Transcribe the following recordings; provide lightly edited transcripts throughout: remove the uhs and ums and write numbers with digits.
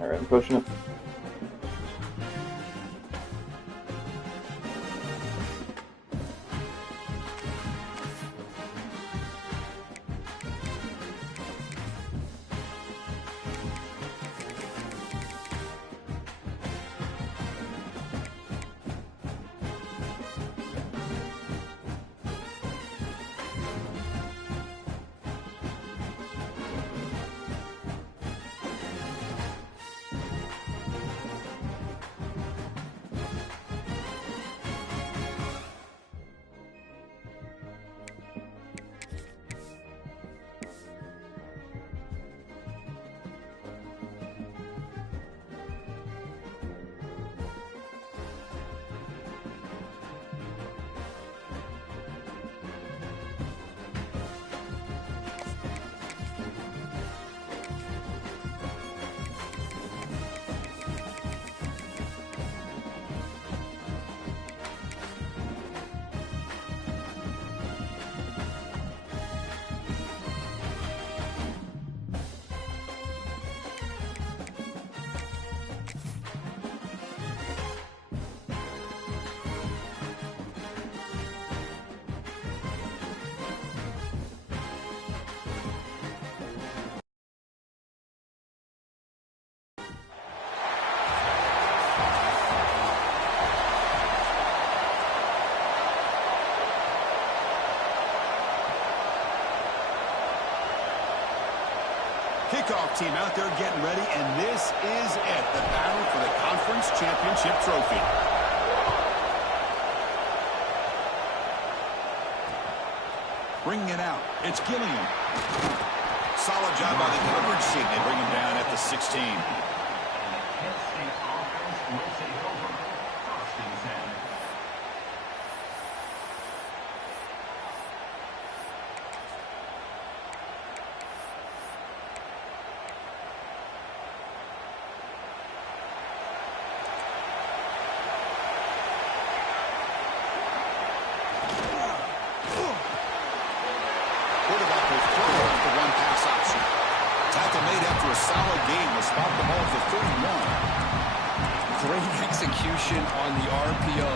All right, I'm pushing it. Kickoff team out there getting ready, and this is it, the battle for the conference championship trophy. Bringing it out, it's Gilliam. Solid job by the coverage team. They bring him down at the 16. A solid game to spot the ball for 31. Great execution on the RPO.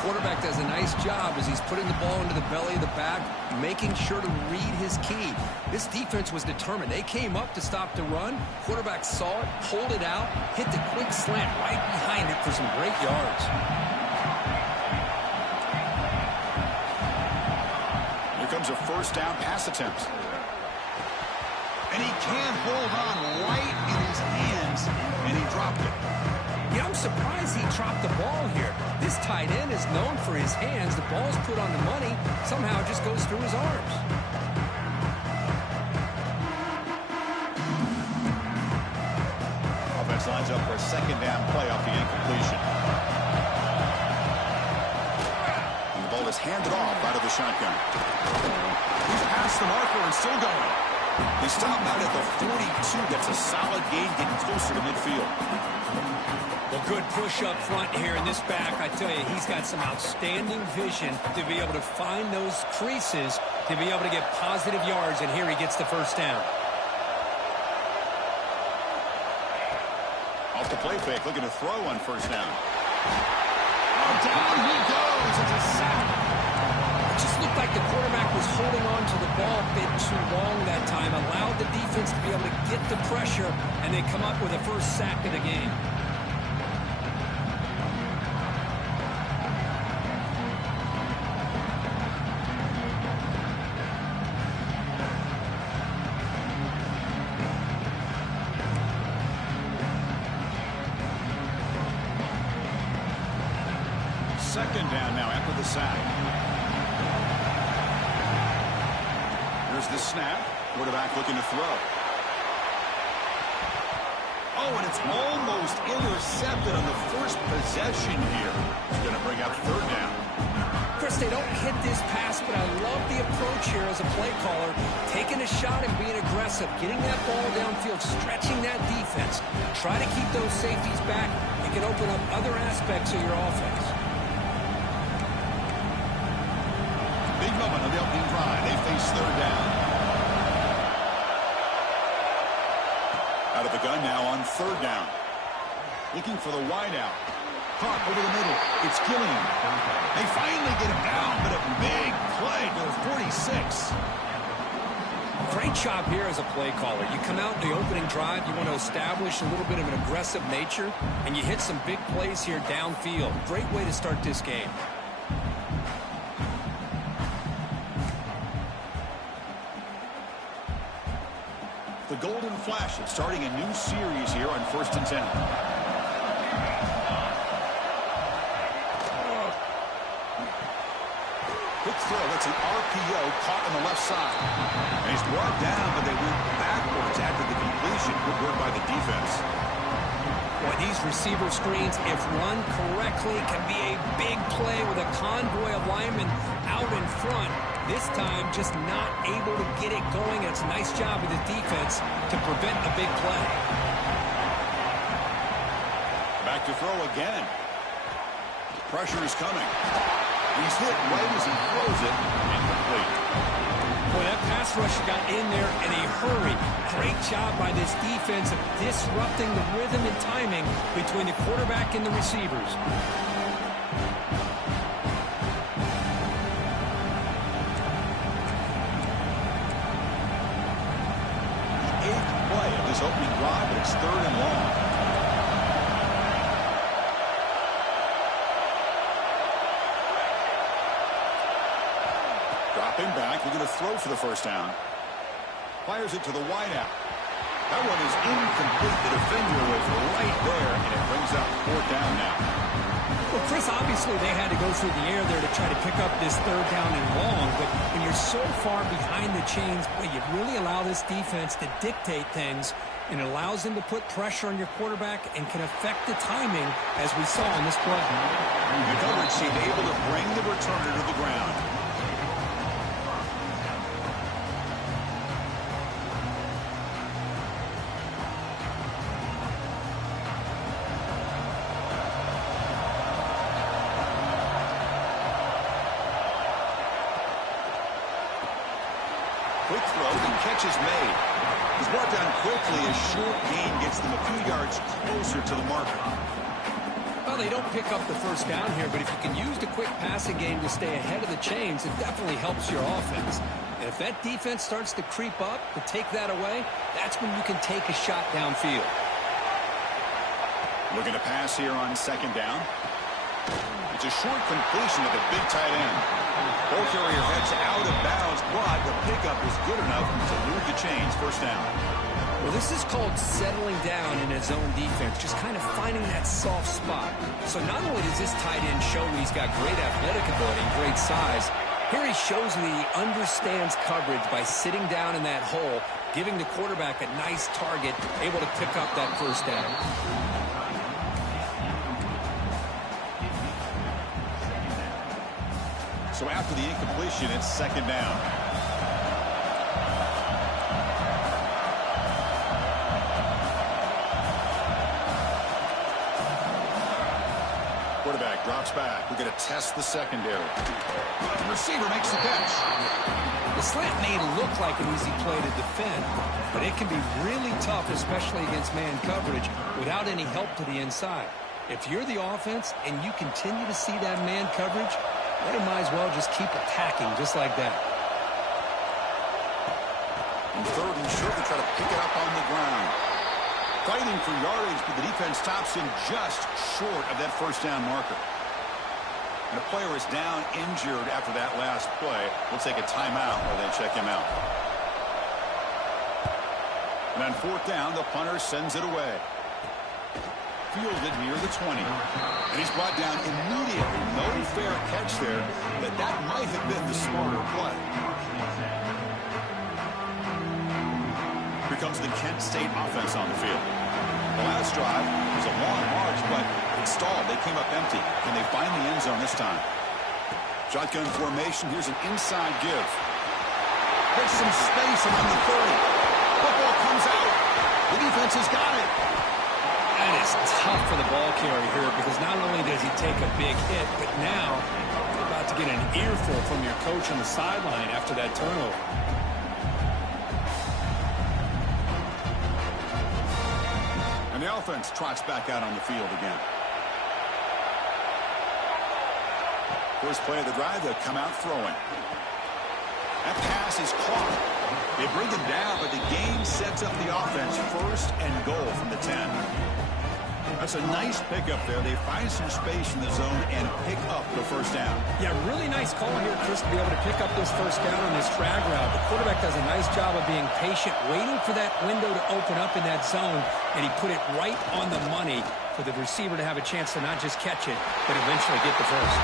Quarterback does a nice job as he's putting the ball into the belly of the back, making sure to read his key. This defense was determined. They came up to stop the run. Quarterback saw it, pulled it out, hit the quick slant right behind it for some great yards. Here comes a first down pass attempt. And he can't hold on right in his hands, and he dropped it. Yeah, I'm surprised he dropped the ball here. This tight end is known for his hands. The ball's put on the money. Somehow it just goes through his arms. Offense lines up for a second down play off the incompletion. And the ball is handed off out of the shotgun. He's past the marker and still going. They stop out at the 42. That's a solid gain, getting closer to midfield. Well, good push up front here in this back. I tell you, he's got some outstanding vision to be able to find those creases, to be able to get positive yards, and here he gets the first down. Off the play fake, looking to throw on first down. Oh, down he goes. It's a sack. It just looked like the quarterback was holding on to the ball a bit too long that time, allowed the defense to be able to get the pressure, and they come up with a first sack of the game. Second down now after the sack. Here's the snap. Quarterback looking to throw. Oh, and it's almost intercepted on the first possession here. It's going to bring up third down. Chris, they don't hit this pass, but I love the approach here as a play caller. Taking a shot and being aggressive, getting that ball downfield, stretching that defense. Try to keep those safeties back. It can open up other aspects of your offense. Big moment of the opening drive. They face third down. Out of the gun now on third down. Looking for the wide out. Caught over the middle. It's Gilliam. They finally get him down, but a big play to the 46. Great job here as a play caller. You come out in the opening drive, you want to establish a little bit of an aggressive nature, and you hit some big plays here downfield. Great way to start this game. The Golden Flash is starting a new series here on 1st and 10. Quick throw. That's an RPO caught on the left side. And he's brought down, but they went backwards after the completion. Good work by the defense. Boy, these receiver screens, if run correctly, can be a big play with a convoy of linemen out in front. This time, just not able to get it going. It's a nice job of the defense to prevent a big play. Back to throw again. Pressure is coming. He's hit right as he throws it. Incomplete. Boy, that pass rusher got in there in a hurry. Great job by this defense of disrupting the rhythm and timing between the quarterback and the receivers. The 8th play of this opening drive, but it's 3rd and long. Dropping back, we're going to throw for the first down. Fires it to the wideout. That one is incomplete. The defender was right there, and it brings up 4th down now. Well, Chris, obviously they had to go through the air there to try to pick up this 3rd down and long, but when you're so far behind the chains, boy, you really allow this defense to dictate things, and it allows them to put pressure on your quarterback and can affect the timing, as we saw in this play. The coverage seemed able to bring the returner to the ground. Quick throw and catch is made. He's brought down quickly. A short gain gets them a few yards closer to the marker. Well, they don't pick up the first down here, but if you can use the quick passing game to stay ahead of the chains, it definitely helps your offense. And if that defense starts to creep up to take that away, that's when you can take a shot downfield. Looking to pass here on 2nd down. It's a short completion of the big tight end. Ball carrier heads out of bounds, but the pickup was good enough to lure the chains. 1st down. Well, this is called settling down in his own defense, just kind of finding that soft spot. So not only does this tight end show he's got great athletic ability and great size, here he shows that he understands coverage by sitting down in that hole, giving the quarterback a nice target, able to pick up that 1st down. So after the incompletion, it's 2nd down. Quarterback drops back. We're going to test the secondary. The receiver makes the catch. The slant may look like an easy play to defend, but it can be really tough, especially against man coverage, without any help to the inside. If you're the offense and you continue to see that man coverage, they might as well just keep attacking just like that. And 3rd and short, they try to pick it up on the ground. Fighting for yardage, but the defense stops him just short of that 1st down marker. And the player is down injured after that last play. We'll take a timeout while they check him out. And on 4th down, the punter sends it away. Fielded near the 20. And he's brought down immediately. No fair catch there, but that might have been the smarter play. Here comes the Kent State offense on the field. The last drive was a long march, but it stalled. They came up empty. Can they find the end zone this time? Shotgun formation. Here's an inside give. There's some space around the 30. Football comes out. The defense has got it. That is tough for the ball carrier here because not only does he take a big hit, but now you're about to get an earful from your coach on the sideline after that turnover. And And the offense trots back out on the field again. First play of the drive, they'll come out throwing. That pass is caught. They bring him down, but the game sets up the offense first and goal from the 10. That's a nice pickup there. They find some space in the zone and pick up the first down. Yeah, really nice call here, Chris, to be able to pick up this first down on this drag route. The quarterback does a nice job of being patient, waiting for that window to open up in that zone, and he put it right on the money for the receiver to have a chance to not just catch it, but eventually get the first.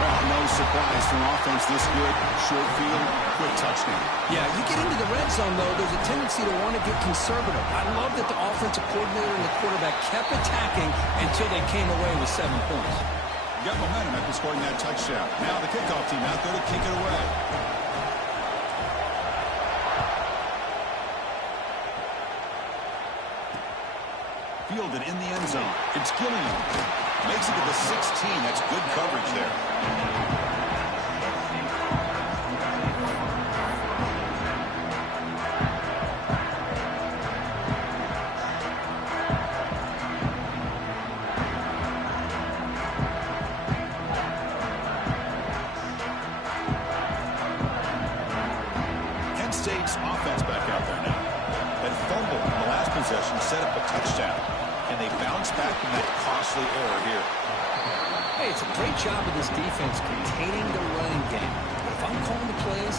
Well, no surprise for an offense this good. Short field, quick touchdown. Yeah, you get into the red zone, though, there's a tendency to want to get conservative. I love that the offensive coordinator and the quarterback kept attacking until they came away with 7 points. You got momentum after scoring that touchdown. Now the kickoff team out there to kick it away. Fielded in the end zone. It's Gilliam. Makes it to the 16. That's good coverage there. Kent State's offense back out there now. That fumble in the last possession set up a touchdown. And they bounce back from that costly error here. Hey, it's a great job of this defense containing the running game. But if I'm calling the plays,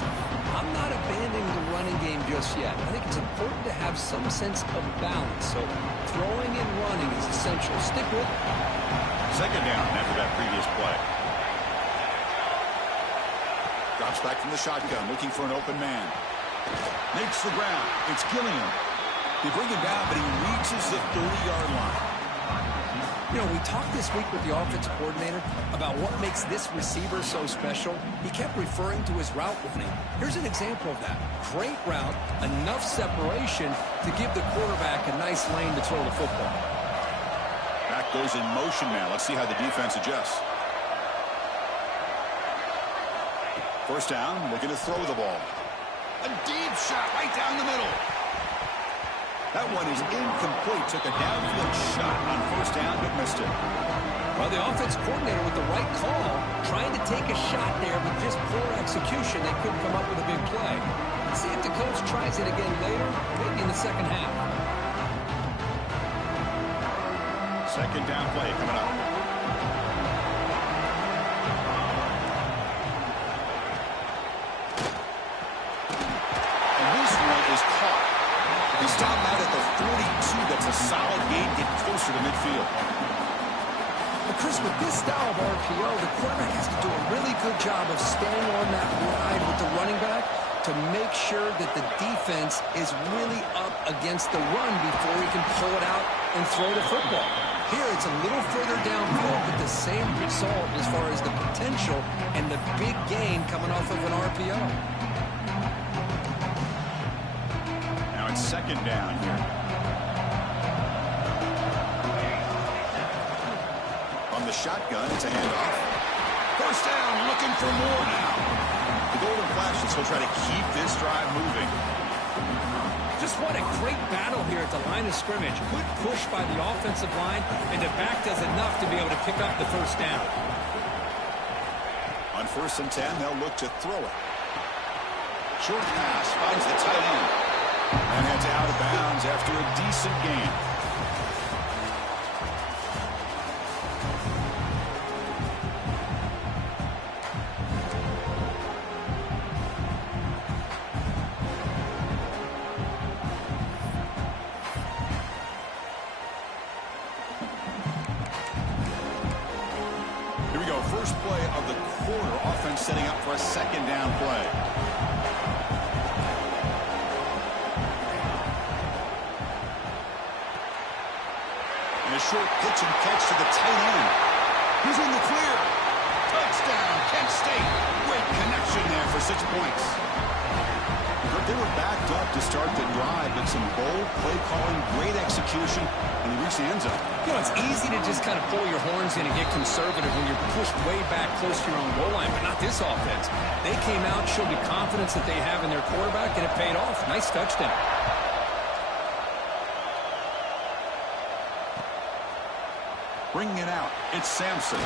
I'm not abandoning the running game just yet. I think it's important to have some sense of balance. So throwing and running is essential. Stick with it. Second down after that previous play. Drops back from the shotgun, looking for an open man. Makes the ground. It's Gilliam. They bring him down, but he reaches the 30-yard line. You know, we talked this week with the offensive coordinator about what makes this receiver so special. He kept referring to his route running. Here's an example of that. Great route, enough separation to give the quarterback a nice lane to throw the football. Back goes in motion now. Let's see how the defense adjusts. First down, looking to throw the ball. A deep shot right down the middle. That one is incomplete. Took a downfield shot on first down, but missed it. Well, the offense coordinator with the right call, trying to take a shot there, but just poor execution. They couldn't come up with a big play. Let's see if the coach tries it again later, maybe in the second half. Second down play coming up. And this one is caught. He stopped out at the 42. That's a solid gain. Get closer to midfield. But Chris, with this style of RPO, the quarterback has to do a really good job of staying on that ride with the running back to make sure that the defense is really up against the run before he can pull it out and throw the football. Here, it's a little further downfield, but the same result as far as the potential and the big gain coming off of an RPO. Second down here. From the shotgun, it's a handoff. First down, looking for more now. The golden flashes, he'll try to keep this drive moving. Just what a great battle here at the line of scrimmage. Good push by the offensive line, and the back does enough to be able to pick up the first down. On 1st and 10, they'll look to throw it. Short pass finds the tight end. And heads out of bounds after a decent gain. Here we go. First play of the quarter. Offense setting up for a second down play. Short pitch and catch to the tight end. He's in the clear. Touchdown, Kent State. Great connection there for 6 points. But they were backed up to start the drive, but some bold play calling, great execution, and he reached the end zone. You know, it's easy to just kind of pull your horns in and get conservative when you're pushed way back close to your own goal line, but not this offense. They came out, showed the confidence that they have in their quarterback, and it paid off. Nice touchdown. Bringing it out, it's Sampson.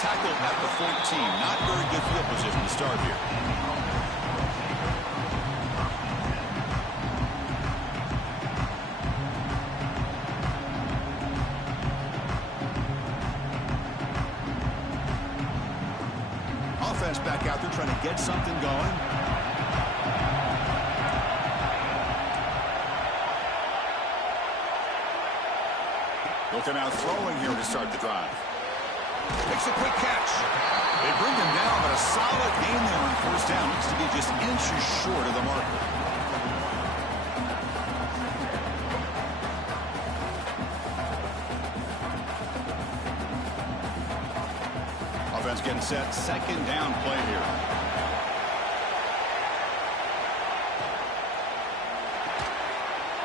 Tackled at the 14. Not very good field position to start here. Offense back out there trying to get something going. Looking out throwing here to start the drive. Makes a quick catch. They bring him down, but a solid gain there on first down. Looks to be just inches short of the marker. Offense getting set. Second down play here.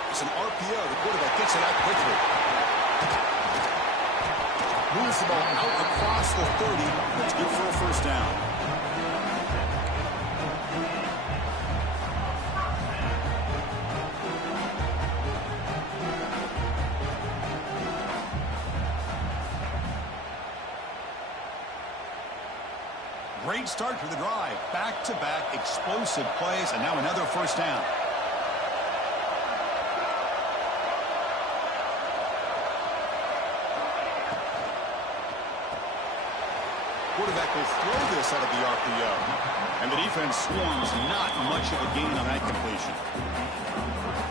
It's an RPO. The quarterback gets it out quickly. Moves the ball out across the 30. That's good for a first down. Great start to the drive. Back-to-back explosive plays, and now another first down. Quarterback will throw this out of the RPO. And the defense swarms. Not much of a gain on that completion.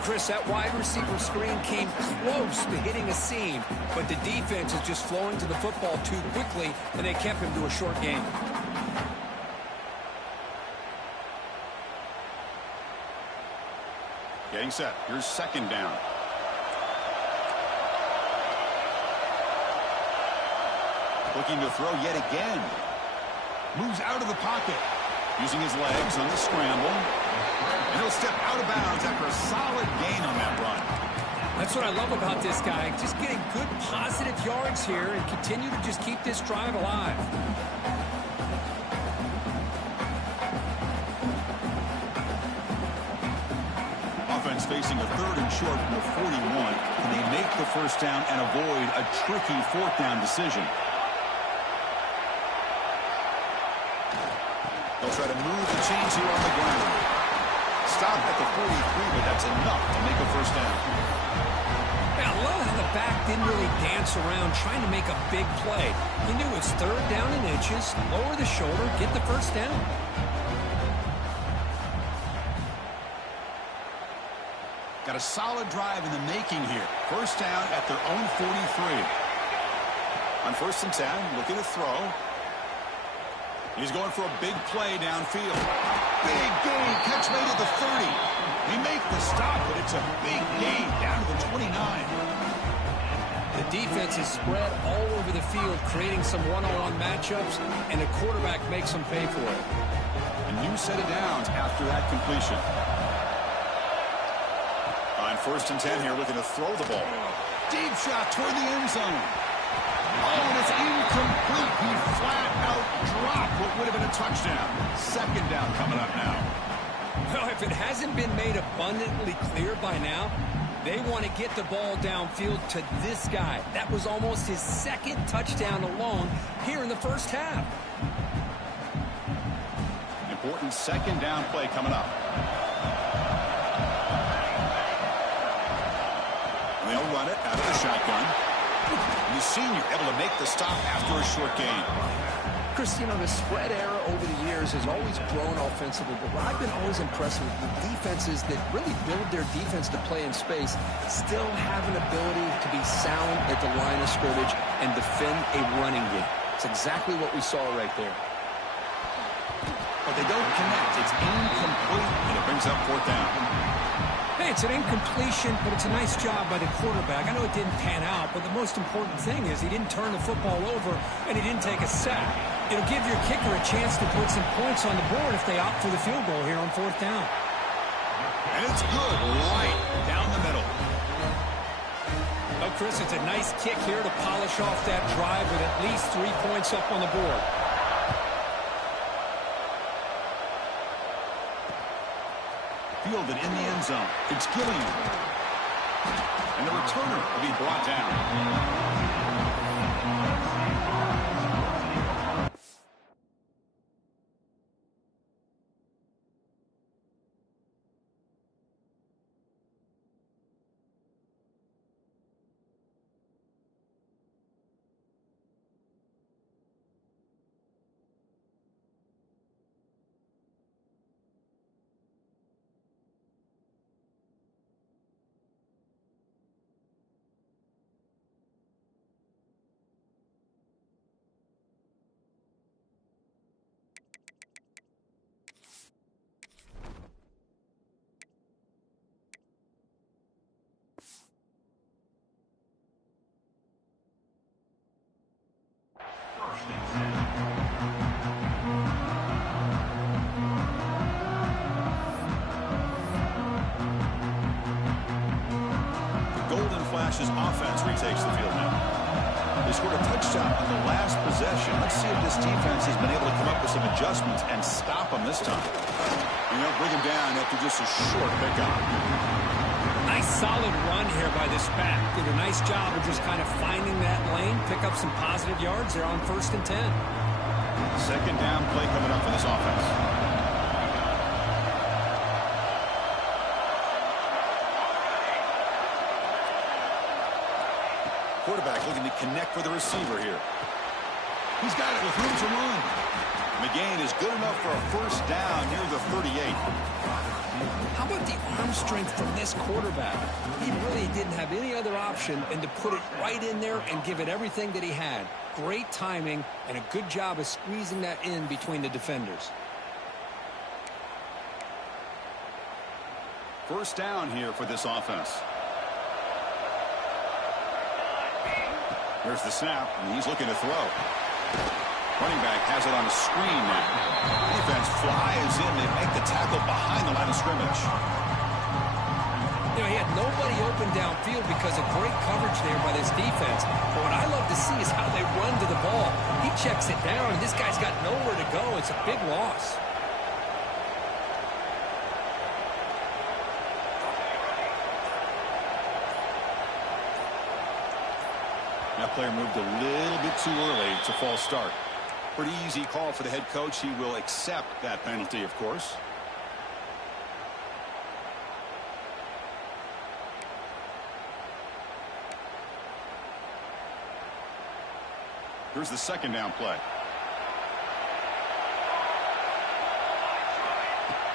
Chris, that wide receiver screen came close to hitting a seam, but the defense is just flowing to the football too quickly, and they kept him to a short gain. Getting set. Here's second down. Looking to throw yet again. Moves out of the pocket. Using his legs on the scramble. And he'll step out of bounds after a solid gain on that run. That's what I love about this guy. Just getting good positive yards here and continue to just keep this drive alive. Offense facing a third and short from the 41. Can they make the first down and avoid a tricky fourth down decision? They'll try to move the chains here on the ground. Stop at the 43, but that's enough to make a first down. I love how the back didn't really dance around trying to make a big play. He knew it's third down in inches, lower the shoulder, get the first down. Got a solid drive in the making here. First down at their own 43. On first and 10, looking to throw. He's going for a big play downfield. Big gain, catch made at the 30. They make the stop, but it's a big gain down to the 29. The defense is spread all over the field, creating some one-on-one matchups, and the quarterback makes them pay for it. A new set of downs after that completion. On first and 10 here, looking to throw the ball. Deep shot toward the end zone. Oh, and it's incomplete. He flat out dropped what would have been a touchdown. Second down coming up now. Well, if it hasn't been made abundantly clear by now, they want to get the ball downfield to this guy. That was almost his second touchdown alone here in the first half. Important second down play coming up. They'll run it out of the shotgun. And the senior able to make the stop after a short gain. Chris, you know, the spread era over the years has always grown offensively, but what I've been always impressed with defenses that really build their defense to play in space still have an ability to be sound at the line of scrimmage and defend a running game. It's exactly what we saw right there. But they don't connect. It's incomplete, and it brings up fourth down. Hey, it's an incompletion, but it's a nice job by the quarterback. I know it didn't pan out, but the most important thing is he didn't turn the football over, and he didn't take a sack. It'll give your kicker a chance to put some points on the board if they opt for the field goal here on fourth down. And it's good, right down the middle. Oh, Chris, it's a nice kick here to polish off that drive with at least 3 points up on the board. Fielded in the end zone. It's Gilliam. And the returner will be brought down. Flash's offense retakes the field now. They scored a touchdown on the last possession. Let's see if this defense has been able to come up with some adjustments and stop them this time. Bring him down after just a short pickup. Nice solid run here by this back. Did a nice job of just kind of finding that lane, pick up some positive yards. They're on 1st and 10. Second down play coming up for this offense. Quarterback looking to connect with the receiver here. He's got it with room to run. McGain is good enough for a first down near the 38. How about the arm strength from this quarterback? He really didn't have any other option than to put it right in there and give it everything that he had. Great timing and a good job of squeezing that in between the defenders. First down here for this offense. Here's the snap, and he's looking to throw. Running back has it on the screen now. Defense flies in. They make the tackle behind the line of scrimmage. He had nobody open downfield because of great coverage there by this defense. But what I love to see is how they run to the ball. He checks it down, and this guy's got nowhere to go. It's a big loss. That player moved a little bit too early. It's a false start. Pretty easy call for the head coach. He will accept that penalty, of course. Here's the second down play.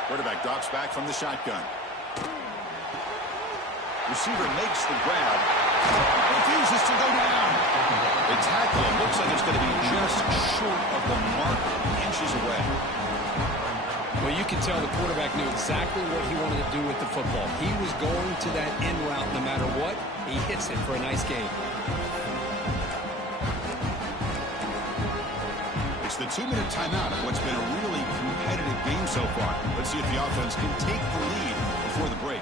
Quarterback drops back from the shotgun. Receiver makes the grab. Refuses to go down. The tackle looks like it's going to be just short of the mark, inches away. Well, you can tell the quarterback knew exactly what he wanted to do with the football. He was going to that in route no matter what. He hits it for a nice gain. It's the 2-minute timeout of what's been a really competitive game so far. Let's see if the offense can take the lead before the break.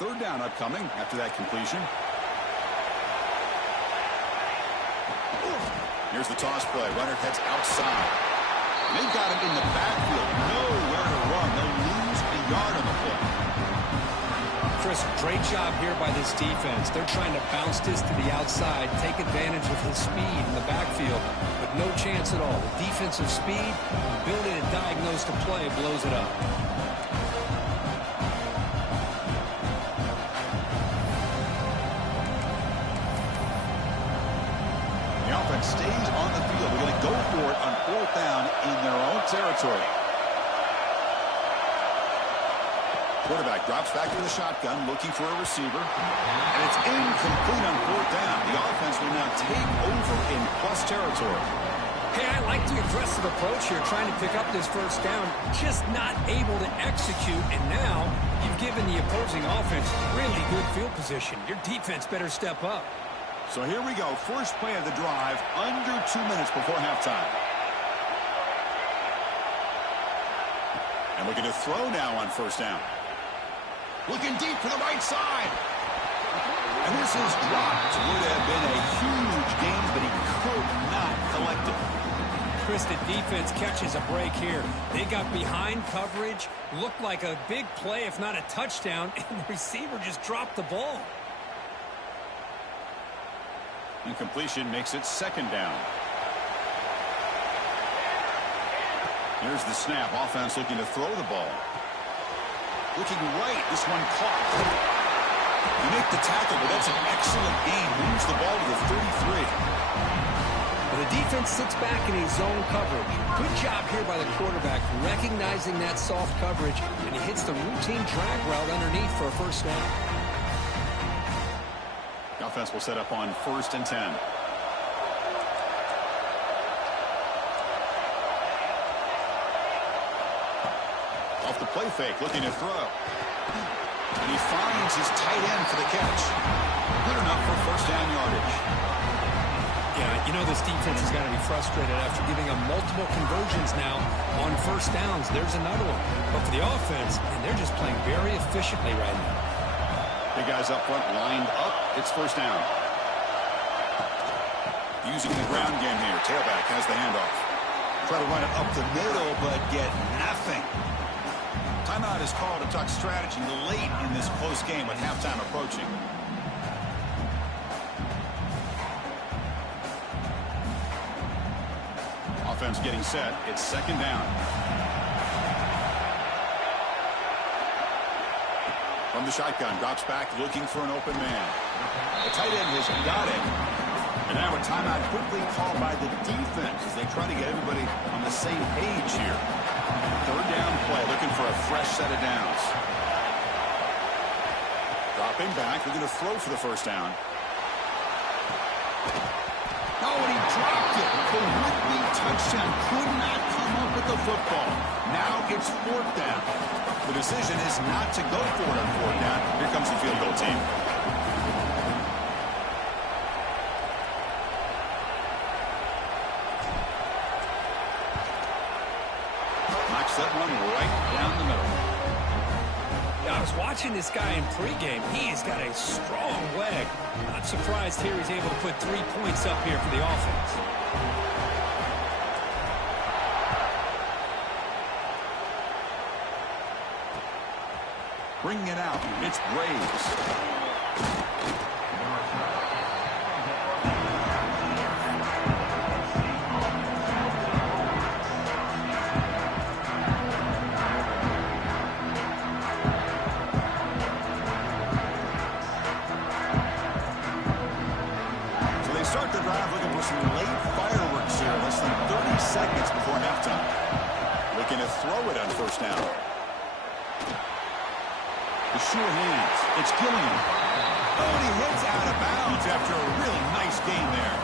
Third down upcoming after that completion. Here's the toss play. Runner heads outside. They've got him in the backfield. Nowhere to run. They'll lose a yard on the play. Chris, great job here by this defense. They're trying to bounce this to the outside, take advantage of his speed in the backfield, but no chance at all. The defensive speed, ability to diagnose the play, blows it up. Stays on the field. They're going to go for it on 4th down in their own territory. Quarterback drops back to the shotgun, looking for a receiver. And it's incomplete on 4th down. The offense will now take over in plus territory. Hey, I like the aggressive approach here, trying to pick up this first down, just not able to execute. And now you've given the opposing offense really good field position. Your defense better step up. So here we go. First play of the drive, under 2 minutes before halftime. And looking to throw now on first down. Looking deep for the right side. And this is dropped. Would have been a huge gain, but he could not collect it. Chris, the defense catches a break here. They got behind coverage, looked like a big play, if not a touchdown, and the receiver just dropped the ball. Incompletion makes it second down. Here's the snap. Offense looking to throw the ball. Looking right. This one caught. You make the tackle, but that's an excellent gain. Moves the ball to the 33. Well, the defense sits back in a zone coverage. Good job here by the quarterback, recognizing that soft coverage, and he hits the routine drag route underneath for a first down. The offense will set up on 1st and 10. Off the play fake, looking to throw. And he finds his tight end for the catch. Good enough for first down yardage. Yeah, you know this defense has got to be frustrated after giving them multiple conversions now on first downs. There's another one. But for the offense, and they're just playing very efficiently right now. The guys up front lined up. It's first down. Using the ground game here. Tailback has the handoff. Try to run it up the middle, but get nothing. Timeout is called to talk strategy late in this close game with halftime approaching. Offense getting set. It's second down. From the shotgun, drops back, looking for an open man. The tight end has got it. And now a timeout quickly called by the defense as they try to get everybody on the same page here. Third down play, looking for a fresh set of downs. Dropping back, looking to throw for the first down. Oh, and he dropped it. The would-be touchdown could not come up with the football. Now it's fourth down. The decision is not to go for it on fourth down. Here comes the field goal team. Knocks that one right down the middle. Yeah, I was watching this guy in pregame. He's got a strong leg. Not surprised here he's able to put 3 points up here for the offense. Bringing it out. It's Braves. Start the drive looking for some late fireworks here. Less than 30 seconds before halftime. Looking to throw it on first down. The sure hands. It's Gilliam. Oh, and he hits out of bounds after a really nice game there.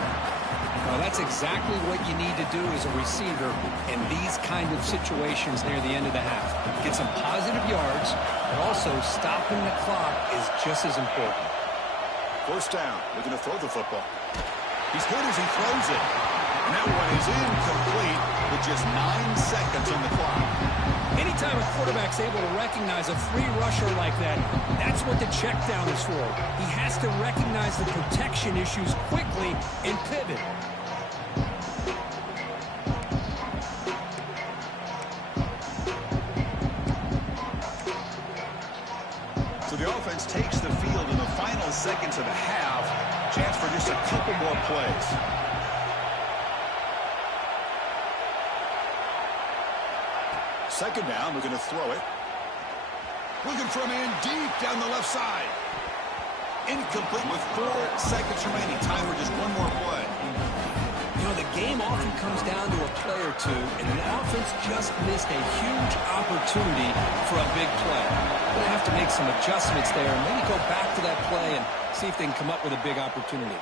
Well, that's exactly what you need to do as a receiver in these kind of situations near the end of the half. Get some positive yards, but also stopping the clock is just as important. First down. Looking to throw the football. He's good as he throws it. And that one is incomplete with just 9 seconds on the clock. Anytime a quarterback's able to recognize a free rusher like that, that's what the check down is for. He has to recognize the protection issues quickly and pivot. So the offense takes the field in the final seconds of the half. Chance for just a couple more plays. Second down, looking to throw it. Looking for a man deep down the left side. Incomplete with 4 seconds remaining. Time for just one more play. You know, the game often comes down to a play or two, and the offense just missed a huge opportunity for a big play. They're going to have to make some adjustments there and maybe go back to that play and see if they can come up with a big opportunity.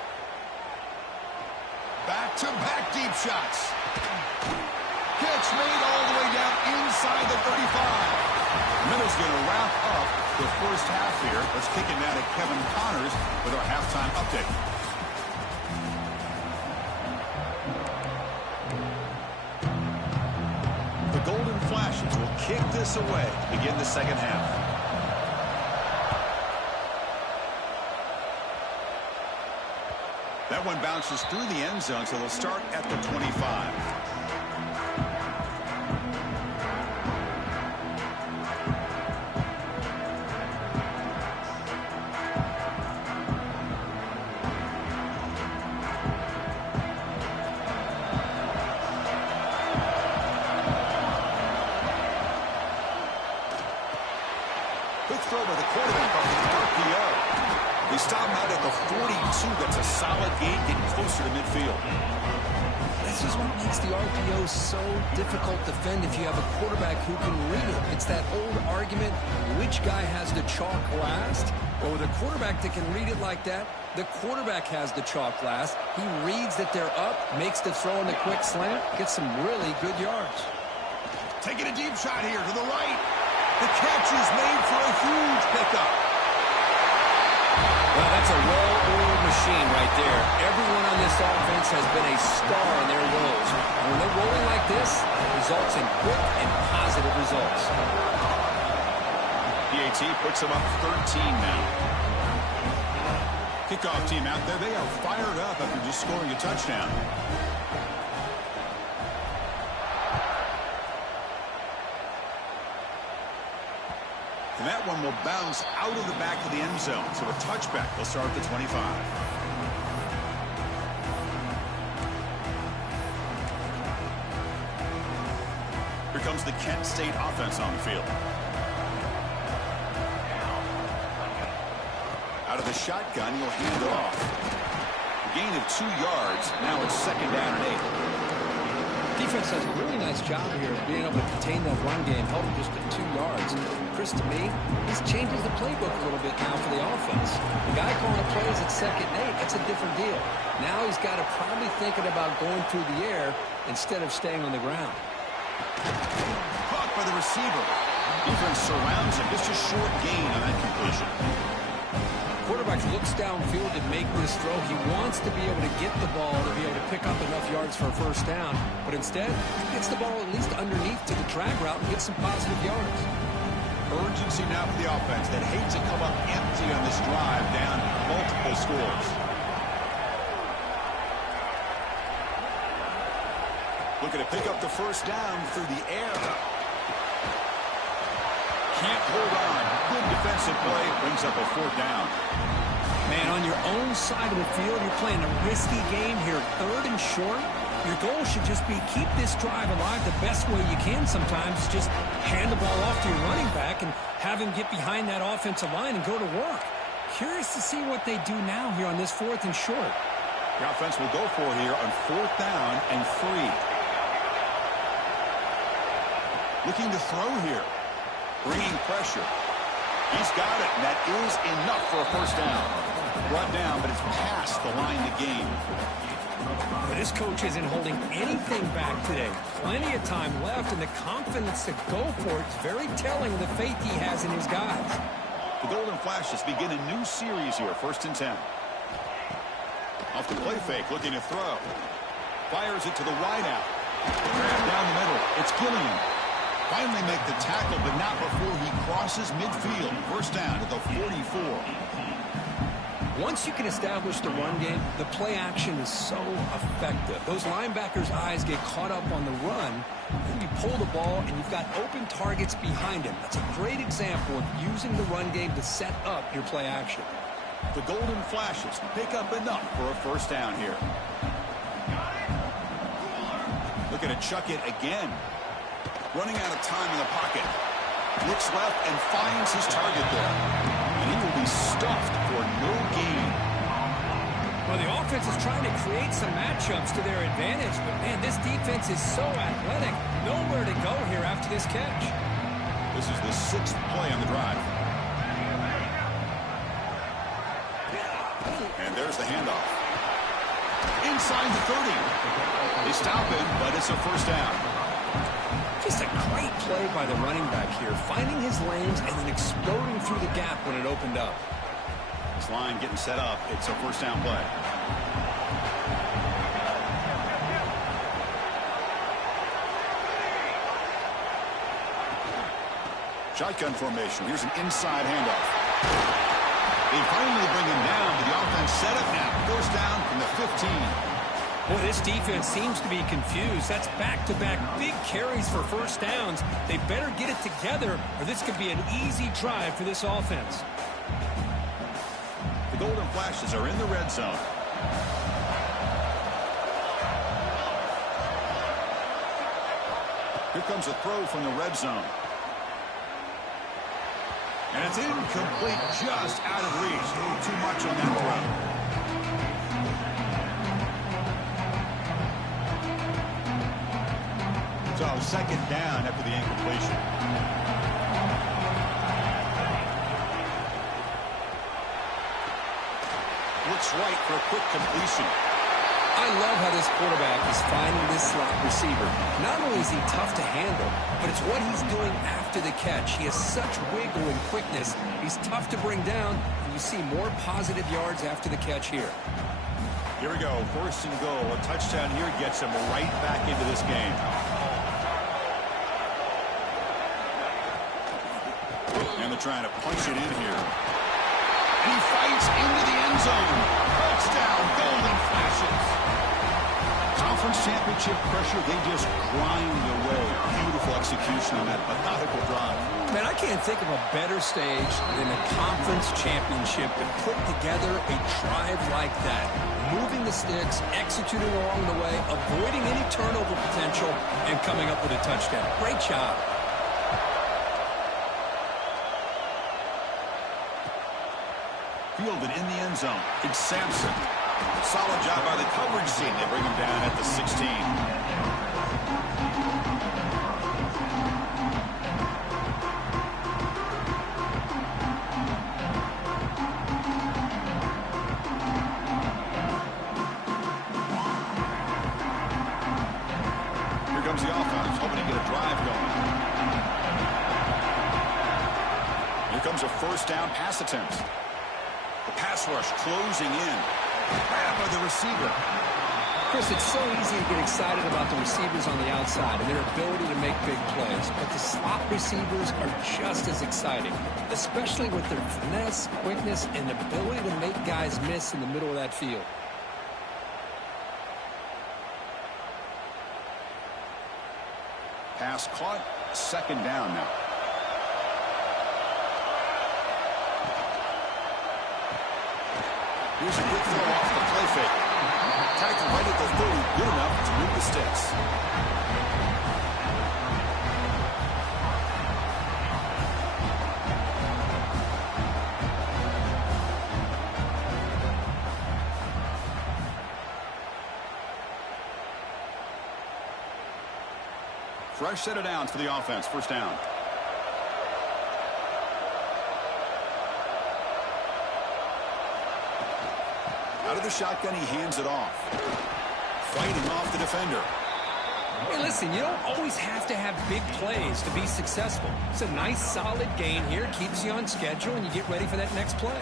Back-to-back deep shots. Catch made all the way down inside the 35. Miller's going to wrap up the first half here. Let's kick it now to Kevin Connors with our halftime update. The Golden Flash Flashes will kick this away to begin the second half. That one bounces through the end zone, so they'll start at the 25. Quick throw by the quarterback off the RPO. They stop him out at the 42. That's a solid gain, getting closer to midfield. This is what makes the RPO so difficult to defend if you have a quarterback who can read it. It's that old argument, which guy has the chalk last? Well, with a quarterback that can read it like that, the quarterback has the chalk last. He reads that they're up, makes the throw in the quick slant, gets some really good yards. Taking a deep shot here to the right. The catch is made for a huge pickup. Well, that's a well-oiled machine right there. Everyone on this offense has been a star in their roles. And when they're rolling like this, it results in quick and positive results. PAT puts them up 13 now. Kickoff team out there. They are fired up after just scoring a touchdown. And that one will bounce out of the back of the end zone. So a touchback. They'll start at the 25. Here comes the Kent State offense on the field. Out of the shotgun, he'll hand it off. A gain of 2 yards. Now it's second down and 8. Defense does a really nice job here of being able to contain that run game, held him just at 2 yards. Chris, to me, this changes the playbook a little bit now for the offense. The guy calling the plays at 2nd and 8, that's a different deal. Now he's got to probably thinking about going through the air instead of staying on the ground. Caught by the receiver. Defense surrounds him. Just a short gain on that completion. Quarterback looks downfield to make this throw. He wants to be able to get the ball to be able to pick up enough yards for a first down, but instead he gets the ball at least underneath to the drag route and gets some positive yards. Urgency now for the offense that hates to come up empty on this drive, down multiple scores. Looking to pick up the first down through the air. Can't hold on. Good defensive play. Brings up a 4th down. Man, on your own side of the field, you're playing a risky game here. 3rd and short. Your goal should just be keep this drive alive the best way you can sometimes. Just hand the ball off to your running back and have him get behind that offensive line and go to work. Curious to see what they do now here on this 4th and short. The offense will go for here on 4th down and 3. Looking to throw here. Bringing pressure. He's got it, and that is enough for a first down. Brought down, but it's past the line to gain. But this coach isn't holding anything back today. Plenty of time left, and the confidence to go for it is very telling of the faith he has in his guys. The Golden Flashes begin a new series here, 1st and 10. Off the play fake, looking to throw. Fires it to the wideout. Grab down the middle. It's Gilliam. Finally make the tackle, but not before he crosses midfield. First down at the 44. Once you can establish the run game, the play action is so effective. Those linebackers' eyes get caught up on the run, and you pull the ball, and you've got open targets behind him. That's a great example of using the run game to set up your play action. The Golden Flashes pick up enough for a first down here. Looking to chuck it again. Running out of time in the pocket. Looks left and finds his target there. And he will be stuffed for no gain. Well, the offense is trying to create some matchups to their advantage, but man, this defense is so athletic. Nowhere to go here after this catch. This is the 6th play on the drive. And there's the handoff. Inside the 30. They stop him, but it's a first down. Just a great play by the running back here, finding his lanes and then exploding through the gap when it opened up. This line getting set up. It's a first down play. Shotgun formation. Here's an inside handoff. They finally bring him down to the offense setup now. First down from the 15. Boy, this defense seems to be confused. That's back-to-back big carries for first downs. They better get it together, or this could be an easy drive for this offense. The Golden Flashes are in the red zone. Here comes a throw from the red zone. And it's incomplete, just out of reach. A little too much on that throw. So second down after the incompletion. Looks right for a quick completion. I love how this quarterback is finding this slot receiver. Not only is he tough to handle, but it's what he's doing after the catch. He has such wiggle and quickness. He's tough to bring down, and you see more positive yards after the catch here. Here we go, first and goal. A touchdown here gets him right back into this game. And they're trying to punch it in here. And he fights into the end zone. Touchdown, Golden Flashes. Conference championship pressure, they just grind away. Beautiful execution on that methodical drive. Man, I can't think of a better stage than a conference championship to put together a drive like that. Moving the sticks, executing along the way, avoiding any turnover potential, and coming up with a touchdown. Great job. Fielded in the end zone. It's Sampson. Solid job by the coverage team. They bring him down at the 16. Here comes the offense, hoping to get a drive going. Here comes a first down pass attempt. The pass rush closing in. Right up by the receiver. Chris, it's so easy to get excited about the receivers on the outside and their ability to make big plays. But the slot receivers are just as exciting, especially with their finesse, quickness, and ability to make guys miss in the middle of that field. Pass caught. Second down now. Here's a good throw off the play fake. Tackled right at the 30, good enough to move the sticks. Fresh set of downs for the offense. First down. Out of the shotgun, he hands it off. Fighting off the defender. Hey, listen, you don't always have to have big plays to be successful. It's a nice, solid gain here. Keeps you on schedule, and you get ready for that next play.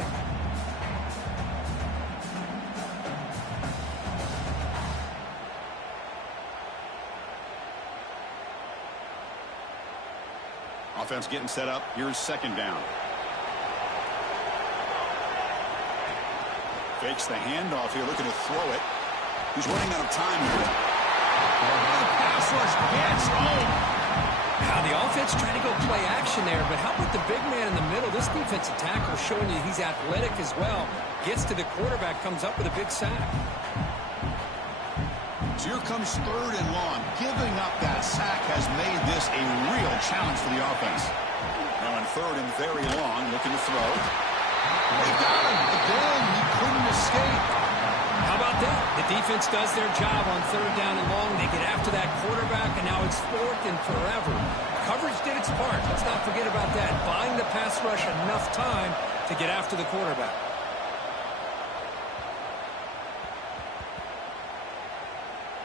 Offense getting set up. Here's second down. Fakes the handoff here, looking to throw it. He's running out of time here. The pass rush gets home. Now the offense trying to go play action there, but how about the big man in the middle? This defensive tackle showing you he's athletic as well. Gets to the quarterback, comes up with a big sack. So here comes third and long. Giving up that sack has made this a real challenge for the offense. Now on third and very long, looking to throw. They got him again. He couldn't escape. How about that? The defense does their job on third down and long. They get after that quarterback, and now it's fourth and forever. Coverage did its part. Let's not forget about that. Buying the pass rush enough time to get after the quarterback.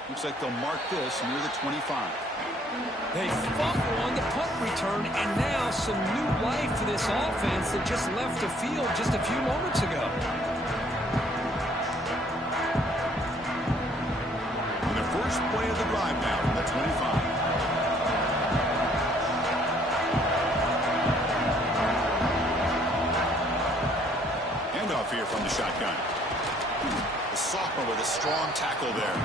Looks like they'll mark this near the 25. They fumble on the punt return, and now some new life for this offense that just left the field just a few moments ago. And the first play of the drive now from the 25. with a strong tackle there.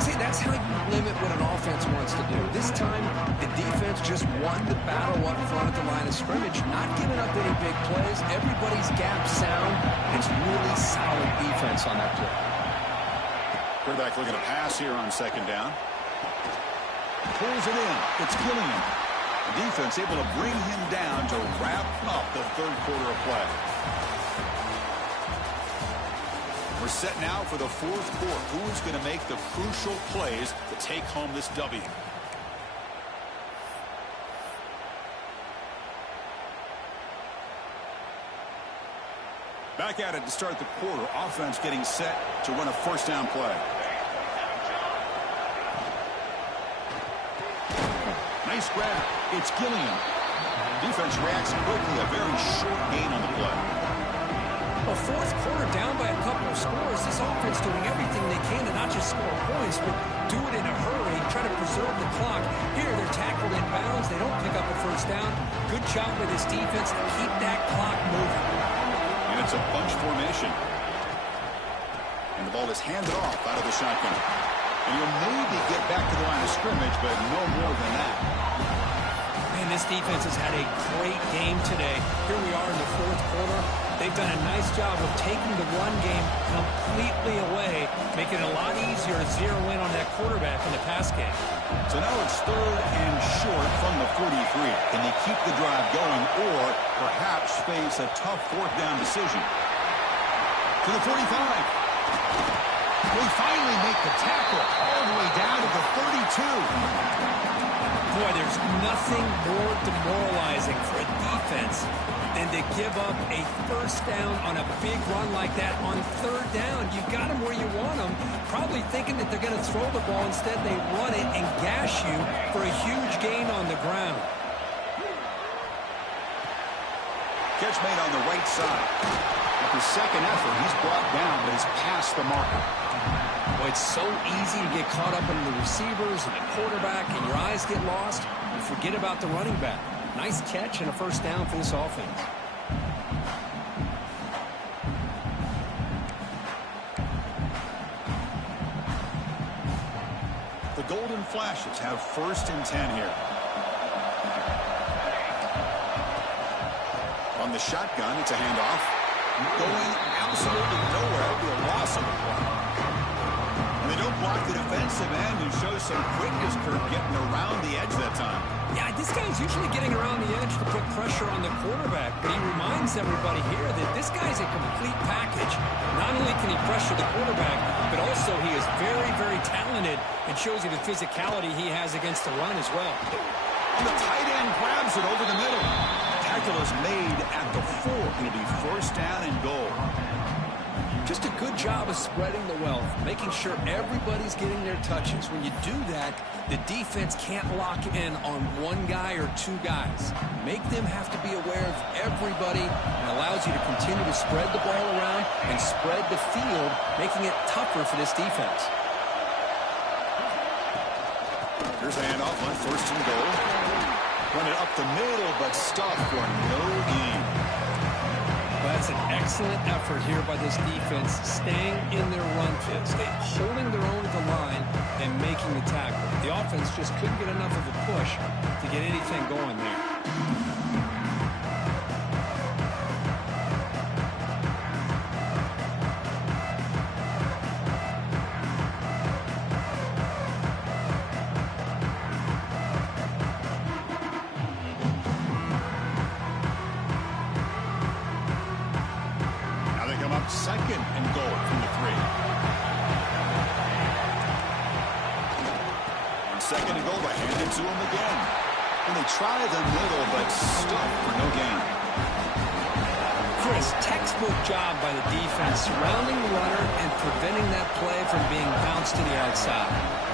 See, that's how you limit what an offense wants to do. This time, the defense just won the battle up front at the line of scrimmage, not giving up any big plays. Everybody's gap sound. It's really solid defense on that play. Quarterback looking to pass here on second down. Pulls it in. It's Gilliam. The defense able to bring him down to wrap up the third quarter of play. We're set now for the fourth quarter. Who is going to make the crucial plays to take home this W? Back at it to start the quarter. Offense getting set to run a first down play. Nice grab. It's Gilliam. Defense reacts quickly. A very short gain on the play. A fourth quarter down by a couple of scores. This offense doing everything they can to not just score points, but do it in a hurry, try to preserve the clock. Here, they're tackled in bounds. They don't pick up a first down. Good job with this defense to keep that clock moving. And it's a bunch formation. And the ball is handed off out of the shotgun. And you'll maybe get back to the line of scrimmage, but no more than that. Man, this defense has had a great game today. Here we are in the fourth quarter. They've done a nice job of taking the run game completely away, making it a lot easier to zero in on that quarterback in the pass game. So now it's third and short from the 43. Can they keep the drive going or perhaps face a tough fourth down decision? To the 45. They finally make the tackle all the way down to the 32. Boy, there's nothing more demoralizing for a defense than to give up a first down on a big run like that on third down. You got them where you want them, probably thinking that they're going to throw the ball. Instead, they run it and gash you for a huge gain on the ground. Catch made on the right side. After second effort, he's brought down, but he's past the marker. Well, it's so easy to get caught up in the receivers and the quarterback, and your eyes get lost. You forget about the running back. Nice catch and a first down for this offense. The Golden Flashes have first and 10 here. On the shotgun, it's a handoff. Going absolutely nowhere. It'll be a loss of the play. And they don't block the defensive end and show some quickness, Kurt, getting around the edge that time. Yeah, this guy's usually getting around the edge to put pressure on the quarterback, but he reminds everybody here that this guy's a complete package. Not only can he pressure the quarterback, but also he is very, very talented and shows you the physicality he has against the run as well. And the tight end grabs it over the middle. Tackle is made at the 4. It'll be first down and goal. Just a good job of spreading the wealth, making sure everybody's getting their touches. When you do that, the defense can't lock in on one guy or two guys. Make them have to be aware of everybody, and allows you to continue to spread the ball around and spread the field, making it tougher for this defense. Here's a handoff on first and goal. Run it up the middle, but stopped for no gain. That's an excellent effort here by this defense, staying in their run fits, holding their own at the line and making the tackle. The offense just couldn't get enough of a push to get anything going there. Second and goal from the 3. On second and goal, they hand it to him again. And they try the middle, but stuck for no gain. Chris, textbook job by the defense, surrounding the runner and preventing that play from being bounced to the outside.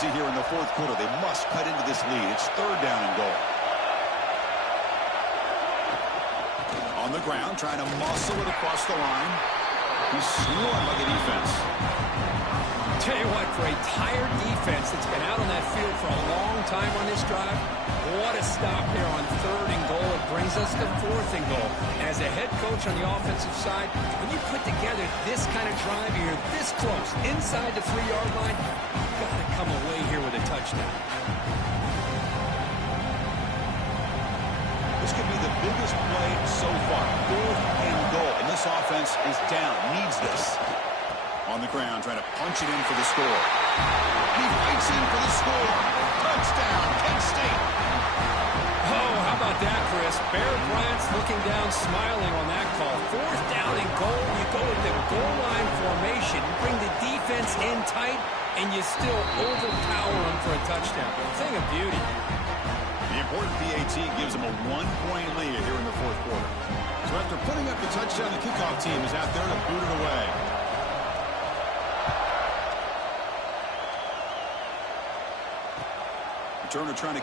Here in the fourth quarter, they must cut into this lead. It's third down and goal. On the ground, trying to muscle it across the line. He's swarmed by the defense. Tell you what, for a tired defense that's been out on that field for a long time on this drive, what a stop there on 3rd and goal. It brings us to 4th and goal. And as a head coach on the offensive side, when you put together this kind of drive, you're this close, inside the 3-yard line, you've got to come away here with a touchdown. This could be the biggest play so far. 4th and goal. And this offense is down, needs this. On the ground, trying to punch it in for the score. He fights in for the score. Touchdown, Kent State. Oh, how about that, Chris? Bear Bryant's looking down, smiling on that call. 4th down and goal. You go with the goal line formation. You bring the defense in tight, and you still overpower them for a touchdown. Thing of beauty. The important PAT gives them a 1-point lead here in the 4th quarter. So after putting up the touchdown, the kickoff team is out there to boot it away. Turner trying to